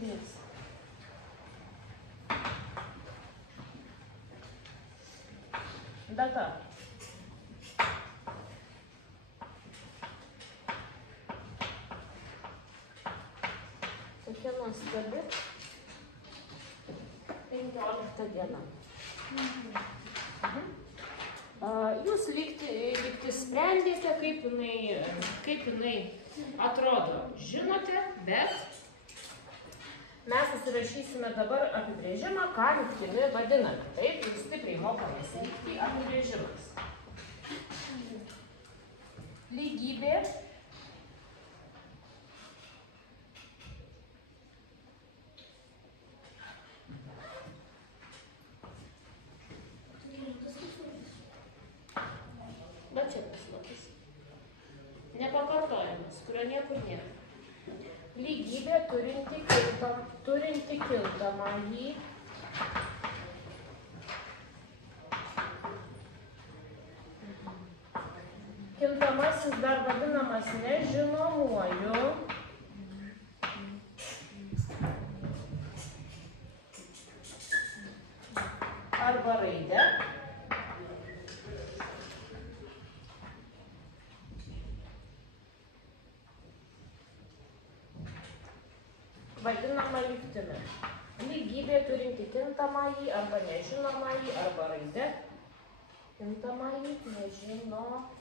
skaitinys. Data. Tokia nuostabi 15 diena. Jūs lygti sprendėte, kaip jinai atrodo. Žinote, bet mes susirašysime dabar apibrėžimą, ką lygtimi vadiname. Taip, jūs stipriai mokomės lygtį apibrėžimas. Lygybė nepakartojamas, kurio niekur nėra. Lygybė turinti kintamąjį kintamasis dar vadinamas nežinomuoju arba raide vadinama lygtimi. Lygybė turinti kintamąjį arba nežinomąjį arba raidę. Kintamąjį, nežinomąjį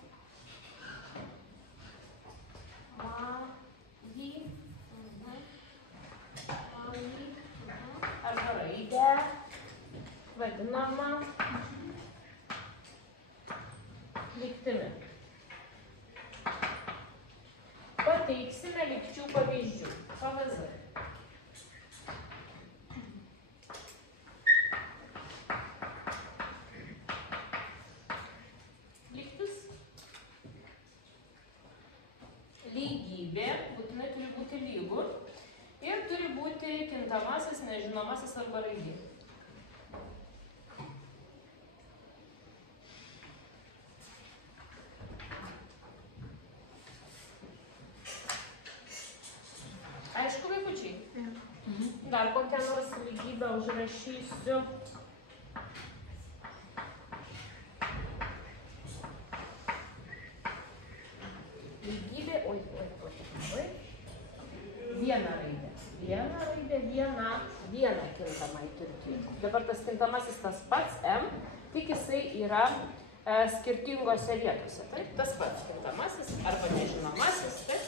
arba raidę vadinama lygtimi. Pateiksime lygčių pavyzdžių. PVZ. Lygybė būtinai turi būti lygu ir turi būti kintamasis, nežinomasis arba raidė. Aišku, vaikučiai? Dar kokią nors lygybę užrašysiu. Lygybė, viena raidė, viena kintamąjį turi. Dabar tas kintamasis tas pats M, tik jisai yra skirtingose vietose. Taip, tas pats kintamasis arba nežinomasis. Taip.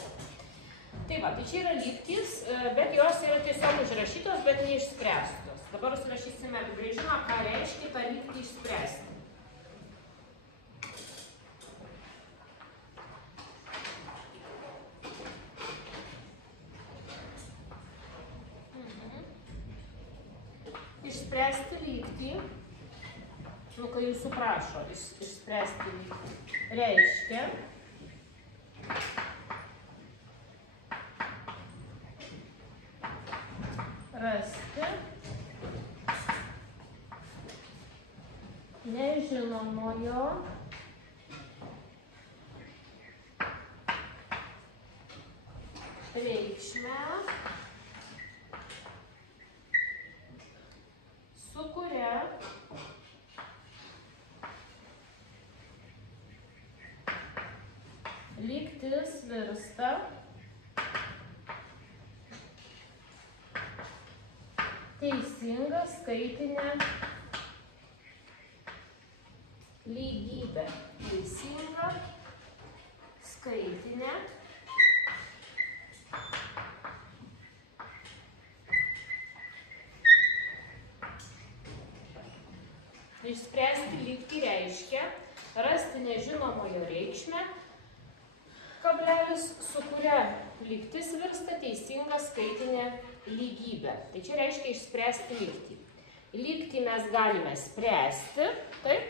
Tai va, tai čia yra lygtys, bet jos yra tiesiog užrašytos, bet neišspręstos. Dabar užrašysime apibrėžimą, ką reiškia tą lygtį išspręsti. Išspręsti lygtį, kai jūsų prašo išspręsti lygtį, reiškia rasti nežinomojo reikšmę, su kuria lygtis virsta teisinga skaitinė lygybė. Teisinga skaitinė išspręsti lygtį reiškia rasti nežinomojo reikšmę, kablelis, su kuria lygtis virsta teisinga skaitinė lygybė. Tai čia reiškia išspręsti lygtį. Lygtį mes galime spręsti, taip,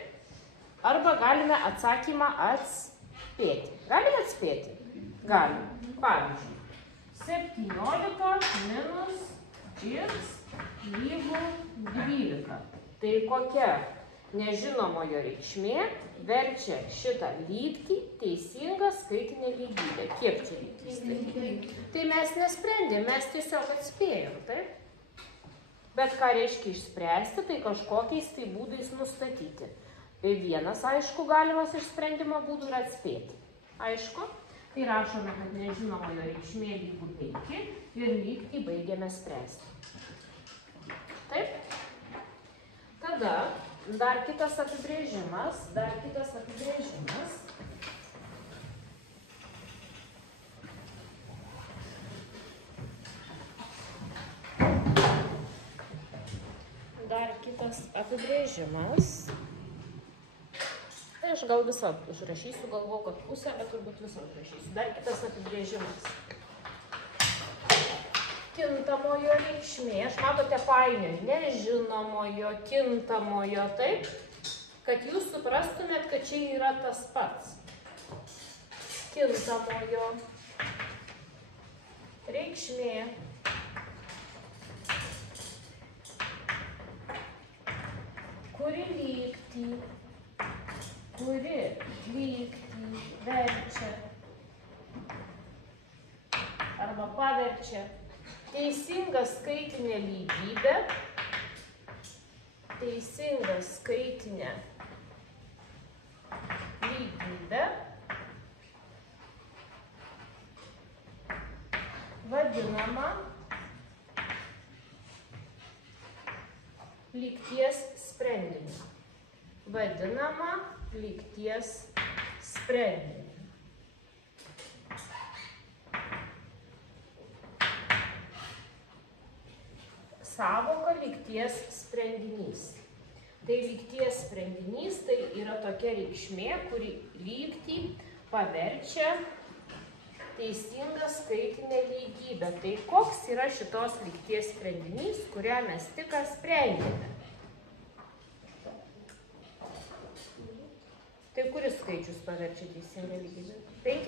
arba galime atsakymą atspėti. Galime atspėti? Galime. Pavyzdžiui, 17 minus x lygu 12. Tai kokia nežinomojo reikšmė verčia šitą lygtį teisingą skaitinę lygybę. Kiek čia lygtys? Tai mes nesprendėm, mes tiesiog atspėjom, taip? Bet ką reiškia išspręsti, tai kažkokiais tai būdais nustatyti. Vienas, aišku, galimas išsprendimo būdų yra atspėti. Aišku? Tai rašome, kad nežinomojo reikšmė lygų 5 ir lygtį baigiame spręsti. Taip? Tada dar kitas apibrėžimas. Tai aš gal visą užrašysiu, galvoju, kad pusę, bet turbūt visą užrašysiu. Dar kitas apibrėžimas. Kintamojo reikšmė, aš matote painioju, nežinomojo, kintamojo, taip, kad jūs suprastumėt, kad čia yra tas pats. Kintamojo reikšmė. Kuri lygtį verčia arba paverčia teisingą skaitinę lygybę, vadinama lygties sprendiniu. Sąvoka lygties sprendinys. Tai lygties sprendinys tai yra tokia reikšmė, kuri lygtį paverčia teisingą skaitinę lygybę. Tai koks yra šitos lygties sprendinys, kurią mes tik sprendėme? Tai kuris skaičius paverčia teisingą lygybę? 5.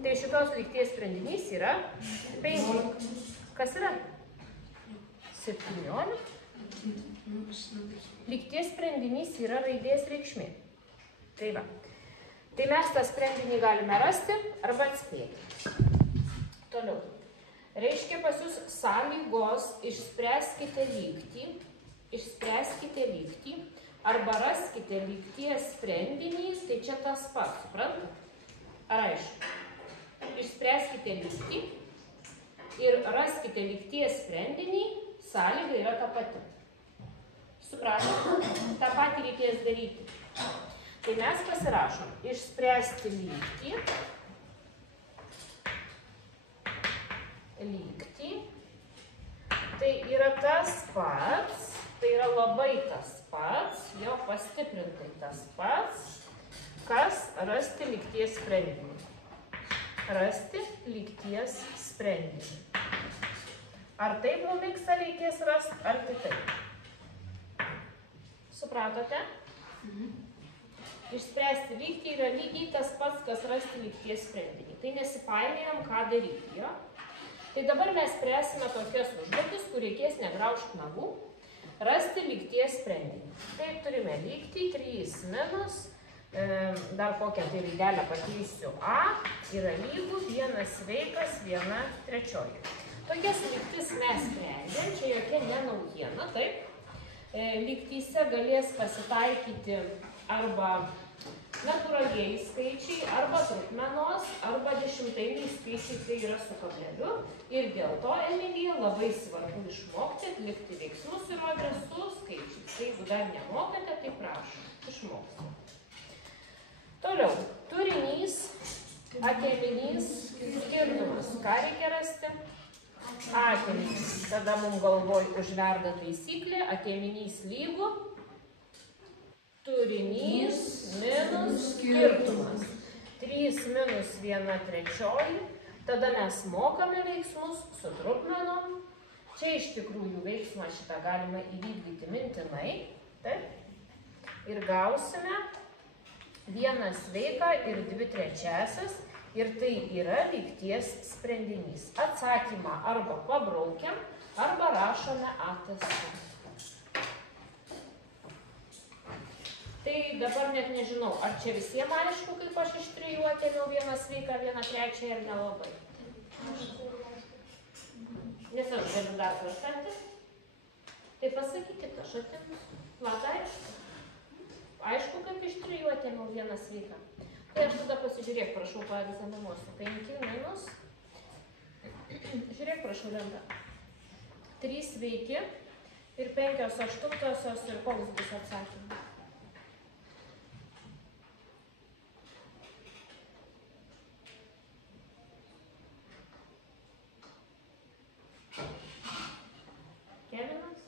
Tai šitos lygties sprendinys yra 5. Kas yra? 17. Lygties sprendinys yra raidės reikšmė. Tai va. Tai mes tą sprendinį galime rasti arba atspėti. Toliau. Reiškia pas jūs sąlygos išspręskite lygtį arba raskite lygties sprendinį, tai čia tas pats, suprantat? Ar aišku? Išspręskite lygtį ir raskite lygties sprendinį, sąlyga yra ta pati. Supratot? Ta pati reikės daryti. Tai mes pasirašom išspręsti lygtį. Tai yra tas pats, tai yra labai tas pats, jau pastiprintai tas pats, kas rasti lygties sprendinį. Ar taip mum miksą reikės rasti, ar kitaip? Supratote? Išspręsti lygtį yra lygiai tas pats, kas rasti lygties sprendinį. Tai nesipainėjom, ką daryti, jo? Tai dabar mes spręsime tokias užduotis, kur reikės negraužti nagų, rasti lygties sprendinį. Taip turime lygtį 3 minus, dar kokią tai raidelę pakeisiu A, yra lygų 1 sveikas 1 trečioji. Tokias lygtis mes sprendėm, čia jokia nenaujiena, taip. Lygtyse galės pasitaikyti arba natūraliai skaičiai, arba trupmenos, arba dešimtainiai skaičiai, tai yra su kableliu. Ir dėl to, Emilija, labai svarbu išmokti, atlikti veiksmus ir adresų skaičiais. Tai jeigu dar nemokate, tai prašom, išmoksite. Toliau, turinys, atėminys, skirtumas. Ką reikia rasti? Atėminys. Tada mums galvoj užverda taisyklė, atėminys lygu. Turinys minus skirtumas. 3 minus 1 trečioji. Tada mes mokame veiksmus su trupmenom. Čia iš tikrųjų veiksmą šitą galima įvykdyti mintinai. Taip. Ir gausime 1 sveiką ir 2 trečiasias. Ir tai yra lygties sprendinys. Atsakymą arba pabraukiam, arba rašome ATS. Tai dabar net nežinau, ar čia visiems aišku, kaip aš iš 3 atėmiau vieną sveiką, vieną trečią ir nelabai. Nes aš galiu dar kartą. Tai pasakykit, aš atėmiau. Vat aišku. Aišku, kaip iš 3 atėmiau vieną sveiką. Tai aš tada pasižiūrėk, prašau, paegzaminuosiu. 5 minus. Žiūrėk, prašau, lenta. 3 sveiki ir 5 aštuntosios ir koks bus atsakymas. Kevinas?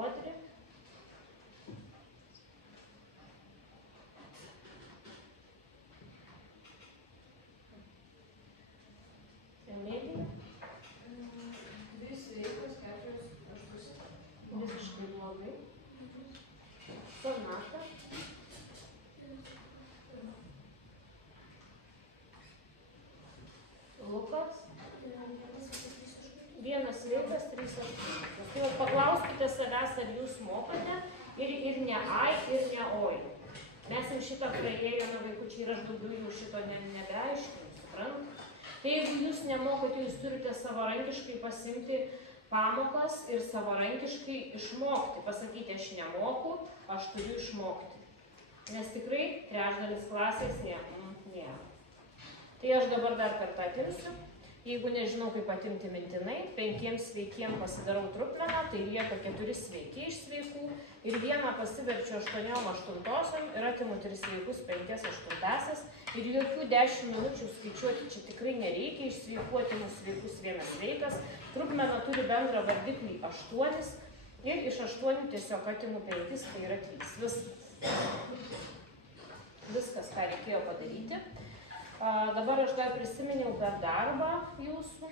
Odri? Emilija? 2 sveikos, 4 aštuntosios. Visiškai blogai. Sonata? Lukas? 1 sveikas, 3 aštuntosios. Tai jau paklauskite savęs, ar jūs mokate ir ne ai, ir ne oi. Mes jau šitą praėjome, vaikučiai, ir aš daugiau jau šito nebeaiškinu, suprantu. Tai jeigu jūs nemokote, jūs turite savarankiškai pasimti pamokas ir savarankiškai išmokti. Pasakyti, aš nemoku, aš turiu išmokti. Nes tikrai trečdalis klasės ne. Tai aš dabar dar kartą atimsiu. Jeigu nežinau, kaip atimti mintinai, 5 sveikiem pasidarau trupmeną, tai lieka 4 sveiki iš sveikų ir 1 pasiverčiu 8 aštuntosiom ir atimu 3 sveikus, 5 aštuntasias ir jokių 10 minučių skaičiuoti čia tikrai nereikia, iš sveikų atimu sveikus 1 sveikas, trupmena turi bendrą vardiklį 8 ir iš 8 tiesiog atimu 5, tai yra 3. Viskas, ką reikėjo padaryti. Dabar aš dar prisiminiau per darbą jūsų.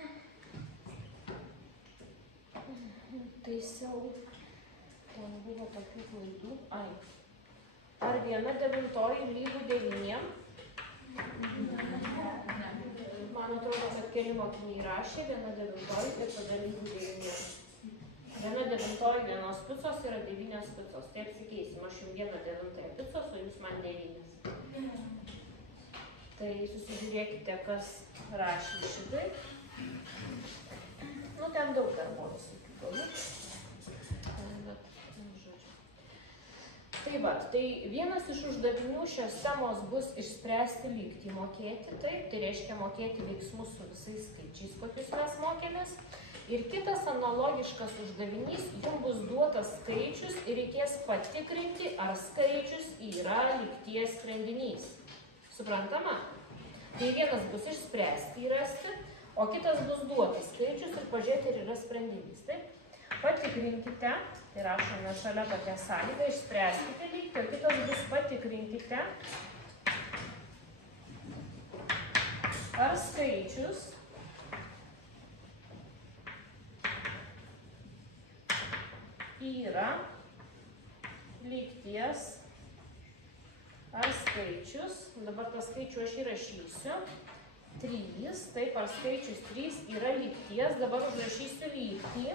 Taisiau. Ten buvo tokių klaidų. Ar 1/9 lygu 9? Man atrodo, kad keli mokiniai rašė 1/9 ir tada lygu 9. 1/9 vienos picos yra 9 picos. Tai apsikeisim. Aš jums 1/9 picos, o jūs man 9. Tai susižiūrėkite, kas rašė šitai. Nu, ten daug dar buvo visokių galų. Tai va, tai vienas iš uždavinių šios temos bus išspręsti lygtį mokėti. Taip, tai reiškia mokėti veiksmus su visais skaičiais, kokius mes mokėmės. Ir kitas analogiškas uždavinys, jums bus duotas skaičius ir reikės patikrinti, ar skaičius yra lygties sprendinys. Suprantama? Tai vienas bus išspręsti įrasti, o kitas bus duotas skaičius ir pažiūrėti, ar yra sprendinys. Taip? Patikrinkite, tai rašome šalia tokią sąlygą, išspręskite lygtį, o kitas bus patikrinkite, ar skaičius yra lygties. Ar skaičius, dabar tą skaičių aš įrašysiu, 3, taip, ar skaičius 3 yra lygties, dabar užrašysiu lygtį.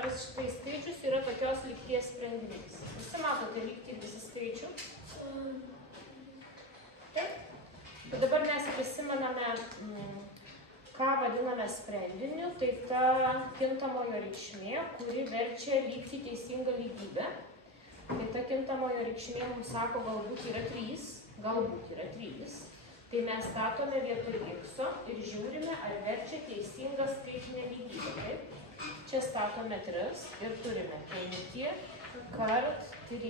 Ar štai skaičius yra tokios lygties sprendinys. Visi matote lygtį visi skaičių? Taip. Tai dabar mes prisimename, ką vadiname sprendiniu, tai ta kintamojo reikšmė, kuri verčia lygtį teisingą lygybę. Tai ta kintamojo reikšmė mums sako, galbūt yra 3, galbūt yra 3. Tai mes statome vietoj x ir žiūrime, ar verčia teisingą skaitinę lygybę. Taip? Čia statome 3 ir turime 5 kart 3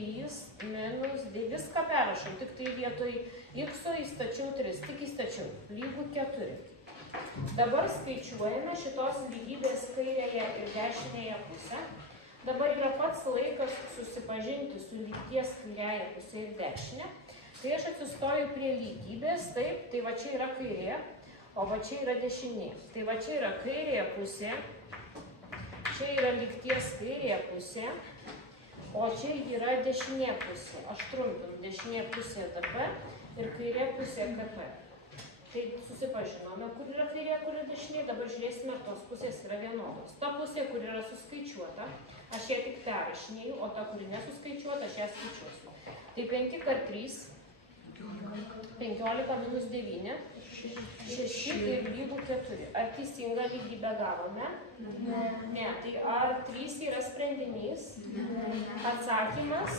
minus 2. Viską perrašau, tik tai vietoj x įstačiau 3, tik įstačiau, lygų 4. Dabar skaičiuojame šitos lygybės kairėje ir dešinėje pusę. Dabar yra pats laikas susipažinti su lygties kairiąja pusė ir dešinė. Tai aš atsistoju prie lygybės, taip, tai va čia yra kairė, o va čia yra dešinė. Tai va čia yra kairėje pusė, čia yra lygties kairė pusė, o čia yra dešinė pusė. Aš trumpinu dešinė pusė DP ir kairė pusė KP. Tai susipažinome, kur yra kairė, kur yra dešinė, dabar žiūrėsime, ar tos pusės yra vienodos. Ta pusė, kur yra suskaičiuota, aš ją tik perrašinėjau, o ta, kuri nesuskaičiuota, aš ją skaičiuosiu. Tai 5 × 3, 15 minus 9, 6 ir lygų 4. Ar teisingą lygybę gavome? Ne. Tai ar 3 yra sprendinys? Atsakymas?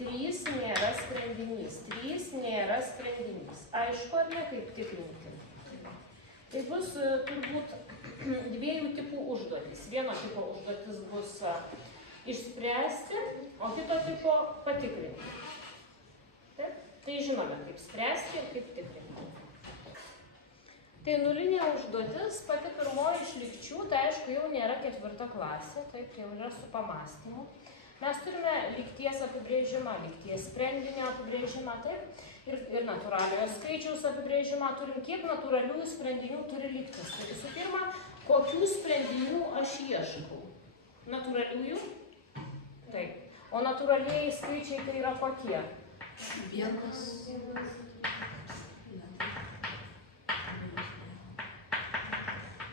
3 nėra sprendinys. 3 nėra sprendinys. Aišku, ar ne, kaip tikrinti? Tai bus turbūt dviejų tipų užduotis. Vieno tipo užduotis bus išspręsti, o kito tipo patikrinti. Taip? Tai žinome, kaip spręsti ir kaip tikrinti. Tai nulinė užduotis, pati pirmoji iš lygčių, tai aišku jau nėra 4 klasė, taip, tai jau yra su pamąstymu. Mes turime lygties apibrėžimą, lygties sprendinio apibrėžimą, taip, ir natūraliojo skaičiaus apibrėžimą turim, kiek natūraliųjų sprendinių turi lygtis. Tai visų pirma, kokių sprendinių aš ieškau? Natūraliųjų? Taip. O natūralieji skaičiai tai yra kokie? Vienas.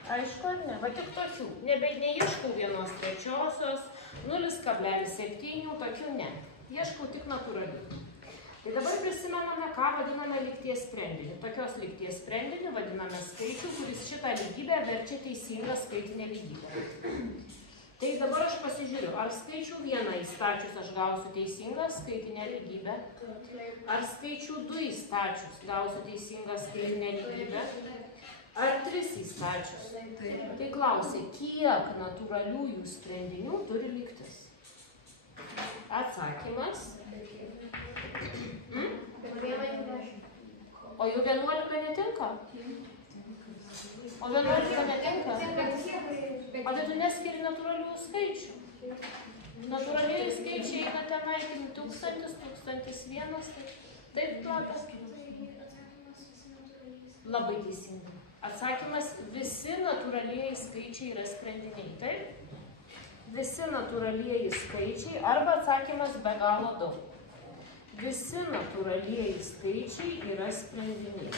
Aišku, ar ne? Va tik tokių. Neieškau 1/3, 0,7, tokių ne. Ieškau tik natūralių. Tai dabar prisimename, ką vadiname lygties sprendiniu. Tokios lygties sprendiniu vadiname skaičių, kuris šitą lygybę verčia teisingą skaitinę lygybę. Tai dabar aš pasižiūriu, ar skaičių 1 įstačius aš gausiu teisingą skaitinę lygybę, ar skaičių 2 įstačius gausiu teisingą skaitinę lygybę, ar 3 įstačius. Tai klausia, kiek natūraliųjų sprendinių turi lygtis? Atsakymas. O jų 11 netinka? O 11 netinka? O tai tu neskiri natūralių skaičių. Natūraliai skaičiai eina tenai 1000, 1001. Taip, platas. Labai teisingai. Atsakymas, visi natūralieji skaičiai yra sprendiniai, taip? Visi natūralieji skaičiai, arba atsakymas be galo daug. Visi natūralieji skaičiai yra sprendiniai.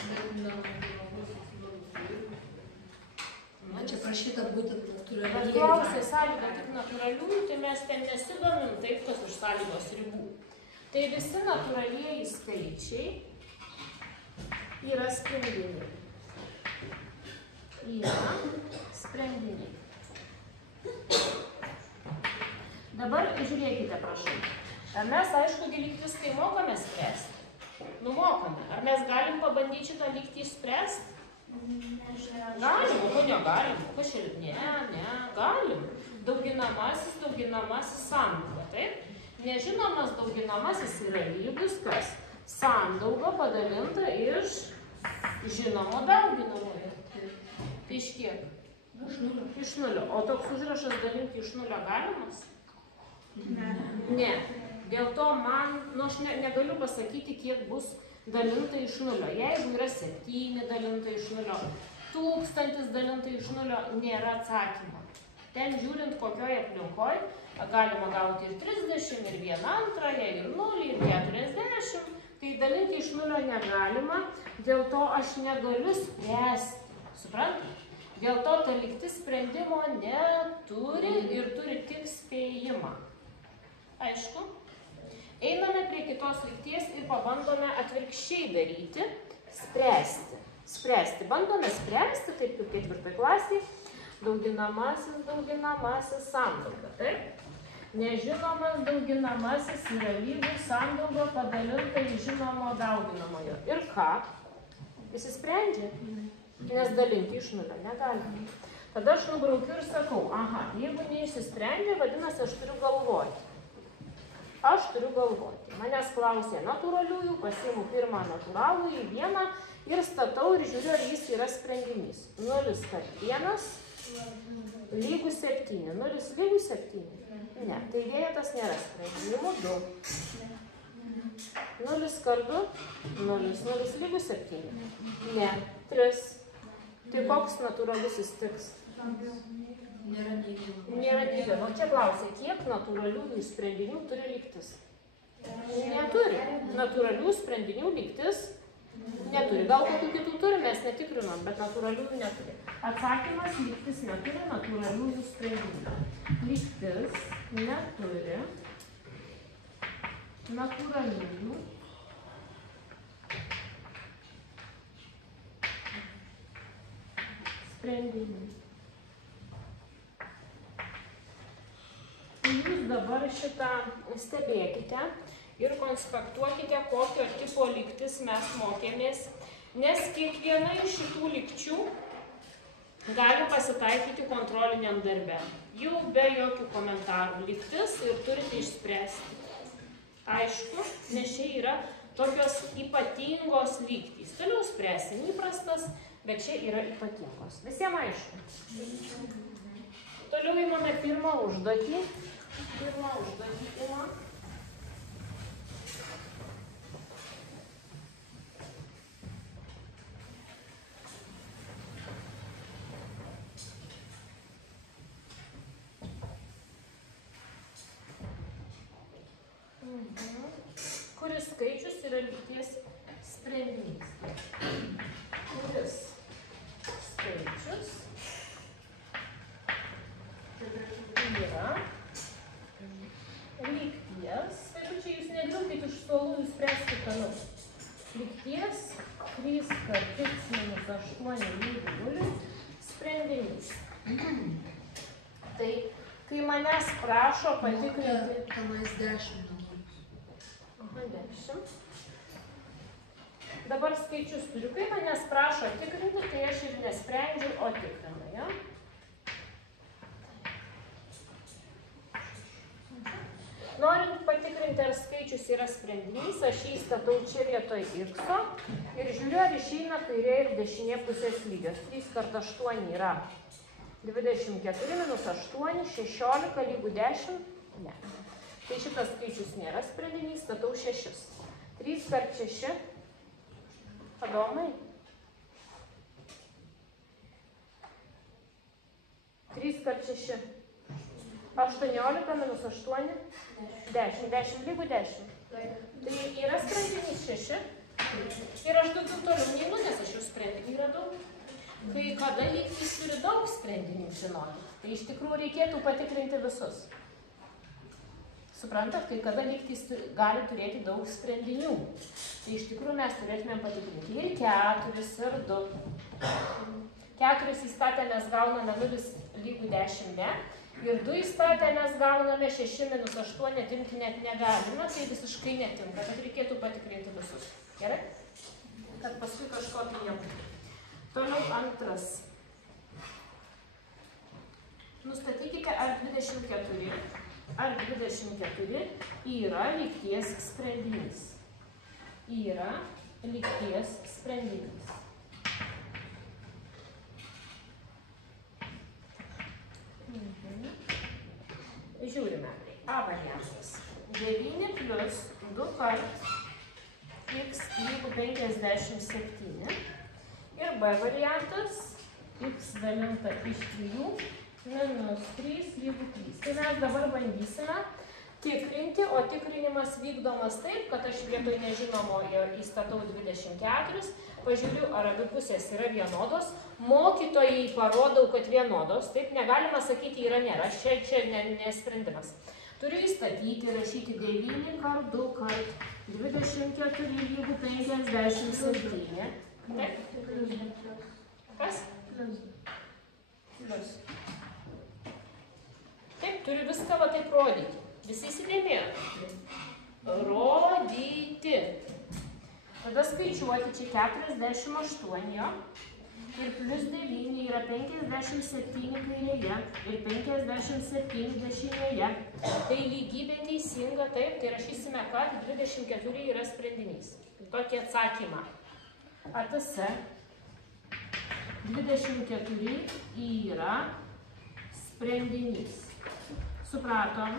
Man čia prašyta būtent natūralieji. Bet klausė sąlyga tik natūraliųjų, tai mes ten nesidomim taip tos iš sąlygos ribų. Tai visi natūralieji skaičiai yra sprendiniai. Yra sprendiniai. Dabar žiūrėkite, prašau. Mes, aišku, lygtis, kai mokame spręsti. Numokame. Ar mes galim pabandyti šitą lygtį išspręsti? Galim, o ko negalim? Ko šiaip? Ne, galim. Dauginamasis sandauga, taip? Nežinomas dauginamasis yra lygus kas? Sandauga padalinta iš žinomo dauginamojo. Tai iš kiek? Iš 0. O toks užrašas dalinti iš 0 galimas? Ne. Dėl to man, aš negaliu pasakyti, kiek bus dalinta iš 0. Jeigu yra 7 dalinta iš 0, 1000 dalinta iš 0, nėra atsakymo. Ten žiūrint kokioje aplinkoje, galima gauti ir 30, ir 1/2, ir 0, ir 40. Tai dalinti iš 0 negalima, dėl to aš negaliu spręsti. Suprantate? Dėl to ta lygtis sprendimo neturi ir turi tik spėjimą. Aišku? Einame prie kitos lygties ir pabandome atvirkščiai daryti, spręsti. Bandome spręsti, taip kaip 4 klasėje, dauginamasis sandauga. Taip? Nežinomas dauginamasis yra lygus sandauga padalinta iš žinomo dauginamojo. Ir ką? Jis sprendžia? Nes dalinti iš 0 negalime. Tada aš nubraukiu ir sakau, aha, jeigu neišsisprendžia, vadinasi, aš turiu galvoti. Manęs klausė natūraliųjų, pasiimu pirmą natūralųjį, 1 ir statau ir žiūriu, ar jis yra sprendinys. 0 × 1 lygus 7. 0 lygus 7? Ne, tai vienetas nėra sprendinimų 2. 0 × 2, 0 lygus 7. Ne, 3. Tai koks natūralusis tiks? Nėra nei vieno. Nėra nei vieno. Čia klausia, kiek natūraliųjų sprendinių turi lygtis? Neturi. Natūralių sprendinių lygtis neturi. Gal kokių kitų turi, mes netikrinom, bet natūraliųjų neturi. Atsakymas - lygtis neturi natūraliųjų sprendinių. Lygtis neturi natūraliųjų sprendinių. Jūs dabar šitą stebėkite ir konspektuokite, kokio tipo lygtis mes mokėmės, nes kiekviena iš šitų lygčių gali pasitaikyti kontroliniam darbe. Jau be jokių komentarų lygtis ir turite išspręsti. Aišku, nes čia yra tokios ypatingos lygtys. Toliau spręsim įprastas, bet čia yra ypatingos. Visiems aišku. Toliau įmame pirmą užduotį. Pirmą užduotį imam. Kuris skaičius yra lygties sprendinys? Kuris skaičius yra lygties, tai čia jūs negriaukit iš suolų, jūs spręskite toliau. Lygties 3 kart x minus 8 lygu 0 sprendinys. Tai kai manęs prašo patikrinti... Tenais 10 numeris. 10. Dabar skaičius turiu. Kai manęs prašo tikrinti, tai aš ir nesprendžiu, o tikrinu. Ja? Norint patikrinti, ar skaičius yra sprendinys, aš jį statau čia vietoj x ir žiūriu, ar išeina kairė ir dešinė pusės lygios. 3 kart 8 yra 24 minus 8, 16 lygu 10. Ne. Tai šitas skaičius nėra sprendinys, statau 6. 3 kart 6. Adomai. 3 kart 6. 18 minus 8. 10. 10 lygu 10. Tai yra sprendinys 6. Ir aš daugiau toliau neinu, nes aš jau sprendinį radau. Kai kada lygtys turi daug sprendinių, žinoti. Tai iš tikrųjų reikėtų patikrinti visus. Suprantat, kai kada lygtys gali turėti daug sprendinių. Tai iš tikrųjų mes turėtumėm patikrinti ir 4, ir 2. 4 įstatę mes gauname 0 lygu 10, ne? Ir 2 įstatę mes gauname 6 minus 8, atimti net negalima, tai visiškai netinka, bet reikėtų patikrinti visus. Gerai? Kad paskui kažko tai nebūtų. Toliau antras. Nustatykite, ar 24 yra lygties sprendinys. Yra lygties sprendinys. Žiūrime. A variantas. 9 plus 2 kart x lygu 57. Ir B variantas, x dalinta iš 3 minus 3 lygu 3. Tai mes dabar bandysime tikrinti, o tikrinimas vykdomas taip, kad aš vietoj nežinomojo įstatau 24, pažiūriu, ar abi pusės yra vienodos, mokytojai parodau, kad vienodos, taip negalima sakyti yra nėra, čia nesprendimas. Turiu įstatyti, rašyti 9 kart 2 kart 24 lygu 57. Taip? Kas? Plius. Taip, turiu viską va taip rodyti. Visi įsidėmėjo. Rodyti. Tada skaičiuoti čia 48, jo. Ir plus 9 yra 57 kairėje ir 57 dešinėje. Tai lygybė teisinga, taip, tai rašysime, kad 24 yra sprendinys. Tokį atsakymą. ATS 24 yra sprendinys. Supratom.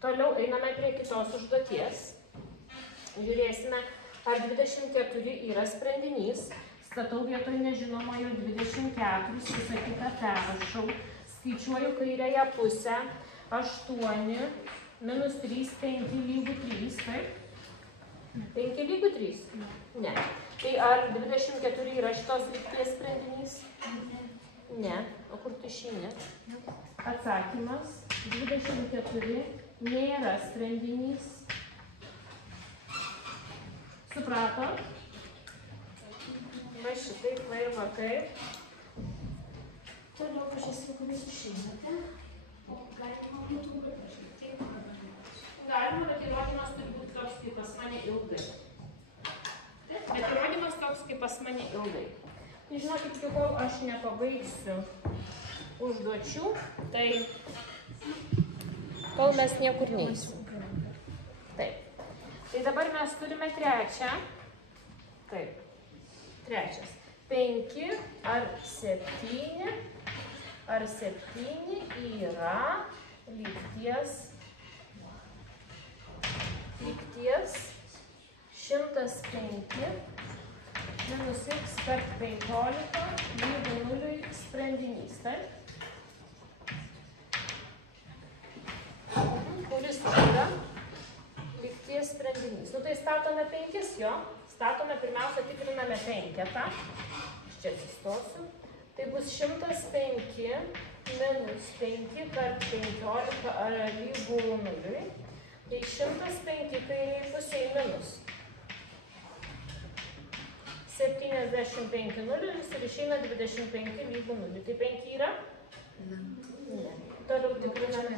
Toliau einame prie kitos užduoties. Žiūrėsime, ar 24 yra sprendinys. Statau vietoj nežinomojo 24, visą kitą perrašau. Skaičiuoju kairiąją pusę. 8 minus 3, 5 lygu 3, taip? 5 lygu 3? Ne. Tai ar 24 yra šitos lygties sprendinys? Ne. O kur tu išeini? Atsakymas 24 nėra sprendinys. Suprato? Va šitaip, va ir va kaip. Toliau pažiūrėsime, kuris išeinate. O galima būtų kažkaip taip padaryti. Galima, bet įrodymas turi būti toks, kaip pas mane ilgai. Bet įrodymas toks, kaip pas mane ilgai. Tai žinokit, kol aš nepabaigsiu užduočių, tai kol mes niekur neįsim. Taip. Tai dabar mes turime trečią. Taip. Trečias. 5 ar 7 yra lygties 105 minus x per 15 lygu 0 sprendinys. Taip? Kuris yra lygties sprendinys. Nu tai statome 5, jo. Statome pirmiausia, tikriname 5. Aš čia atsistosiu. Tai bus 105 minus 5 per 15 lygu 0. Tai 105 kairiai pusiai minus 75 nulis ir išeina 25 lygu 0. Tai 5 yra? Ne. Toliau tikriname.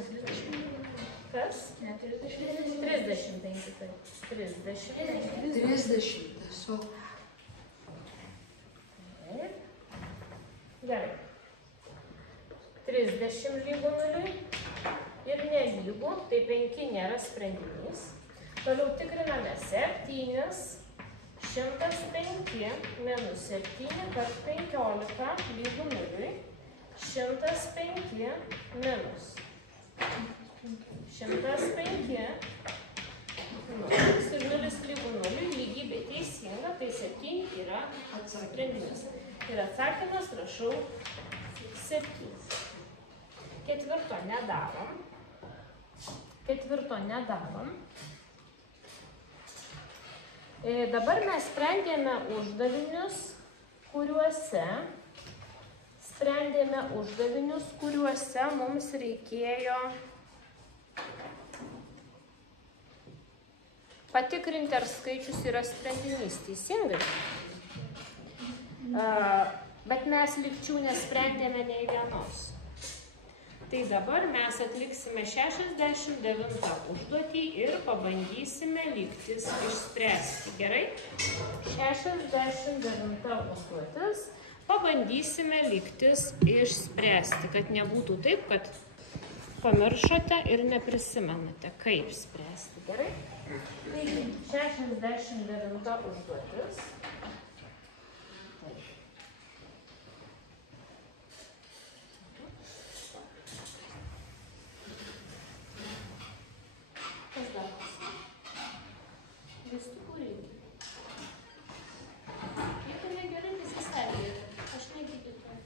Kas? 35. Tai 30. 30 tiesiog. Gerai. 30 lygu 0 ir nelygu, tai 5 nėra sprendinys. Toliau tikriname 7, 105 minus 7 per 15 lygu 0, 105 minus 105 ir 0 lygu 0, lygybė teisinga, tai 7 yra sprendimas. Ir atsakymas rašau 7. Ketvirto nedarom. Dabar mes sprendėme uždavinius, kuriuose mums reikėjo patikrinti, ar skaičius yra sprendinys. Teisingai? Bet mes lygčių nesprendėme nei vienos. Tai dabar mes atliksime 69 užduotį ir pabandysime lygtis išspręsti. Gerai? 69 užduotis. Pabandysime lygtis išspręsti, kad nebūtų taip, kad pamiršote ir neprisimenate, kaip spręsti. Gerai? Taigi, 69 užduotis. Kas darbas? Visų kūrėjų. Jeigu negerai, nesistenkite. Aš negydytoja.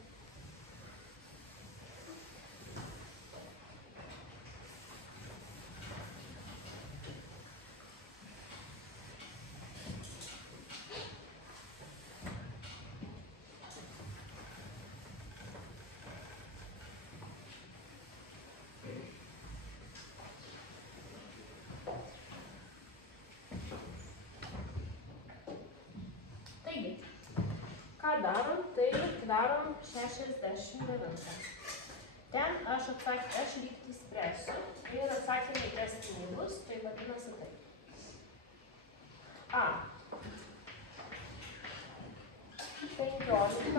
Taigi, ką darom? Tai darom 69. Ten aš lygtį spręsiu ir atsakymai testiniai bus, tai vadinasi taip. A. 15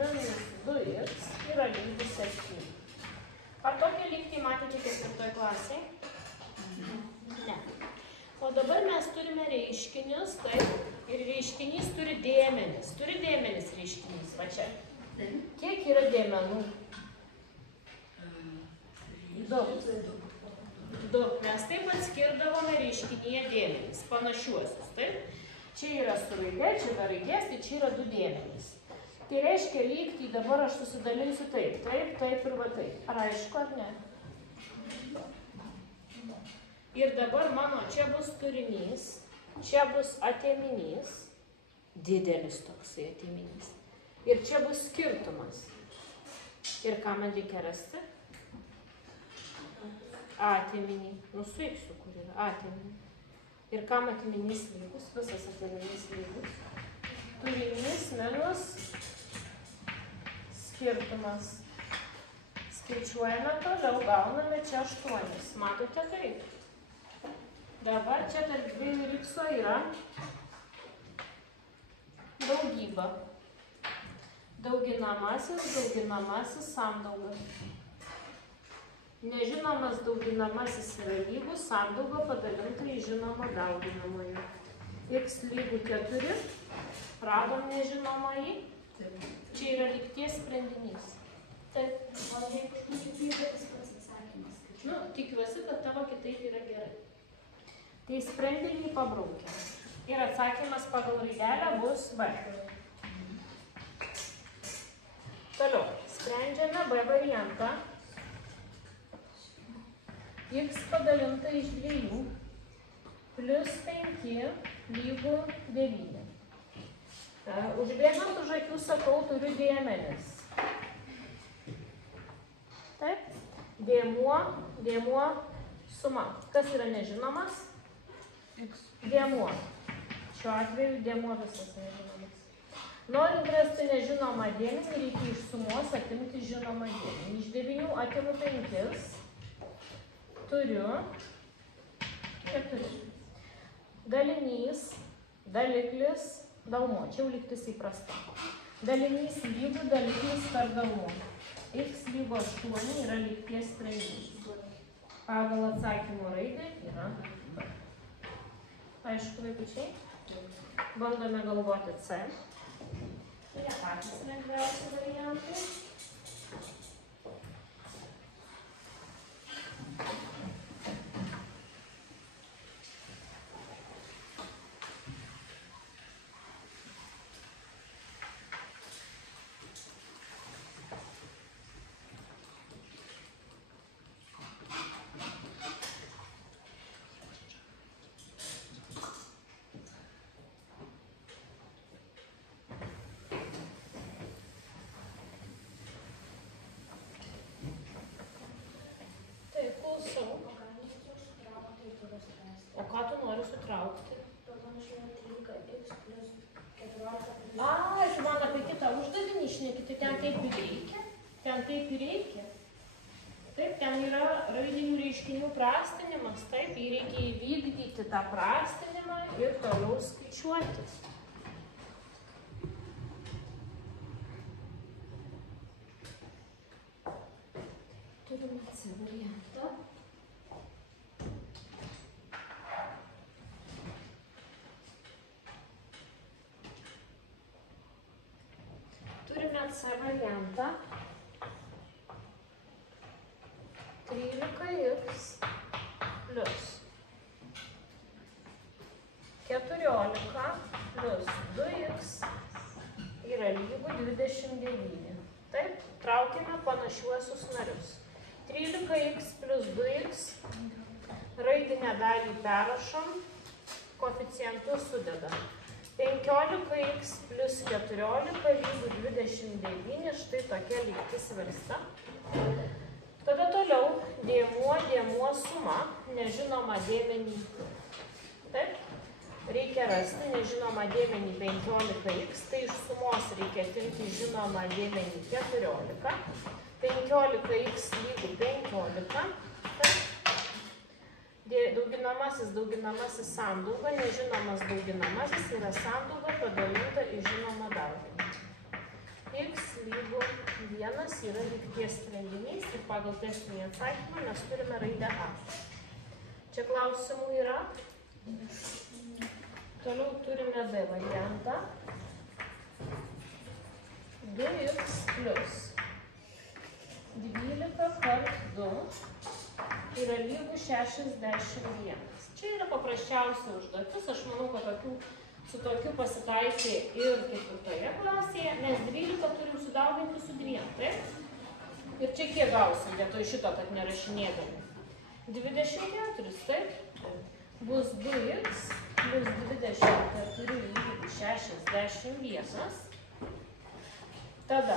minus 2x yra lygus 7. Ar tokią lygtį matėte 4 klasėje? Ne. O dabar mes turime reiškinius, taip, ir reiškinys turi dėmenis. Turi dėmenis reiškinys, va čia. Kiek yra dėmenų? 2. Mes taip atskirdavome reiškinyje dėmenis, panašiuosius, taip? Čia yra su raidė, čia be raidės, tai čia yra du dėmenys. Tai reiškia lygtį, dabar aš susidalinsiu taip, taip, taip ir va taip. Ar aišku, ar ne? Ir dabar mano čia bus turinys, čia bus atėminys, didelis toksai atėminys. Ir čia bus skirtumas. Ir ką man reikia rasti? Atėminį. Nusveiksiu, kur yra atėminį. Ir kam atėminys lygus? Visas atėminys lygus. Turinys minus skirtumas. Skaičiuojame toliau, gauname čia 8. Matote taip? Dabar čia tarp 2 ir x yra daugyba. Dauginamasis sandauga. Nežinomas dauginamasis yra lygus sandauga padalinta į žinomą dauginamąjį. X lygu 4, radom nežinomąjį. Čia yra lygties sprendinys. Taip, o jeigu kitaip tas pats atsakymas. Nu, tikiuosi, kad tavo kitaip yra gerai. Tai sprendinį pabraukiam. Ir atsakymas pagal raidelę bus B. Toliau, sprendžiame B variantą. X padalinta iš 2 plus 5 lygu 9. Užbėgant už akių sakau, turiu dėmenis. Taip? Dėmuo, suma. Kas yra nežinomas? Dėmuo. Šiuo atveju dėmuo visas nežinomas. Norint rasti nežinomą dėmenį, reikia iš sumos atimti žinomą dėmenį. Iš 9 atimu 5. Turiu 4. Dalinys, daliklis, dalmuo. Čia jau lygtis įprasta. Dalinys lygu daliklis per dalmuo. X lygu 8 yra lygties sprendinys. Pagal atsakymo raidę yra B. Aišku, vaikučiai? Bandome galvoti C. Tai patys lengviausi variantai. O ką tu nori sutraukti? Ai, tu man apie kitą uždavinį šnekėti, ten taip ir reikia. Taip, ten yra raidinių reiškinių prastinimas, taip, jį reikia įvykdyti tą prastinimą ir toliau skaičiuoti. Turime C variantą. C variantą 13x plus 14 plus 2x yra lygu 29. Taip, traukime panašiuosius narius. 13x plus 2x raidinę dalį perrašom, koeficientus sudedam. 15x plus 14 lygu 29, štai tokia lygtis versta. Tada toliau dėmuo suma, nežinoma dėmenį. Taip, reikia rasti nežinomą dėmenį 15x, tai iš sumos reikia atimti žinomą dėmenį 14. 15x lygu 15. Taip. Dauginamasis sandauga, nežinomas dauginamasis yra sandauga padalinta į žinomą dauginį. X lygu 1 yra lygties sprendinys ir pagal testinį atsakymą mes turime raidę A. Čia klausimų yra. Toliau turime B variantą. 2x plus 12 kart 2 yra lygu 61. Čia yra paprasčiausia užduotis, aš manau, kad tokių Su tokiu pasitaikė ir 4 klasėje, mes 12 turim sudauginti su 2, taip? Ir čia kiek gausim, vietoj šito, kad nerašinėdami? 24, taip? Bus 2x plus 24 lygu 61. Tada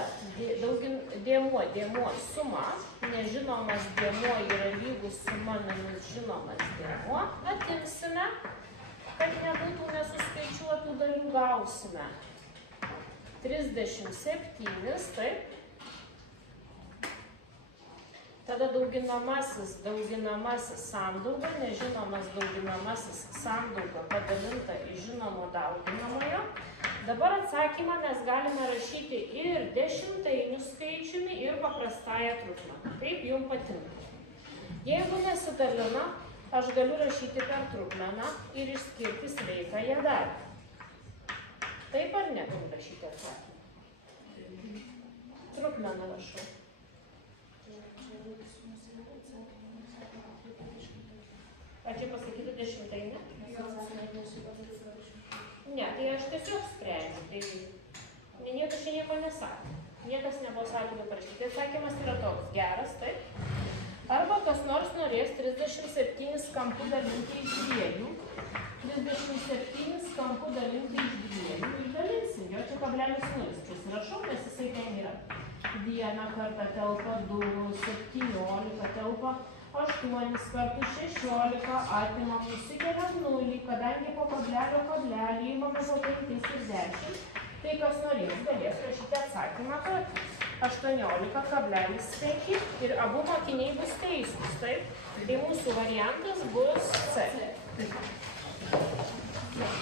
dėmuo suma, nežinomas dėmuo yra lygus suma minus žinomas dėmuo, atimsime, kad nebūtų nesuskaičiuotų dalių, gausime 37, taip? Tada dauginamasis sandauga, nežinomas dauginamasis sandauga padalinta iš žinomo dauginamojo. Dabar atsakymą mes galime rašyti ir dešimtainių skaičiumi, ir paprastąją trupmeną. Taip jums patinka. Jeigu nesidalina, aš galiu rašyti per trupmeną ir išskirti sveikąją dalį. Taip ar ne galiu rašyti atsakymą? Trupmeną rašau. Ar čia pasakytų dešimtainę? Ne, tai aš tiesiog sprendžiu. Tai niekas čia nieko nesakė. Niekas nebuvo sakymo parašyti. Atsakymas yra toks geras, taip? Arba kas nors norės 37 kampų dalinti iš 2. 37 kampų dalinti iš 2. Ir dalinsim. Jo čia kablelis 0. Prisirašau, nes jisai ten yra. 1 kartą telpa 2, 17 telpa 8 kartus 16, atimam, nusikeliam 0, kadangi po kablelį įmame po 5 ir 10, tai kas norės galės rašyti atsakymą, kad 18,5 ir abu mokiniai bus teisūs, taip? Tai mūsų variantas bus C.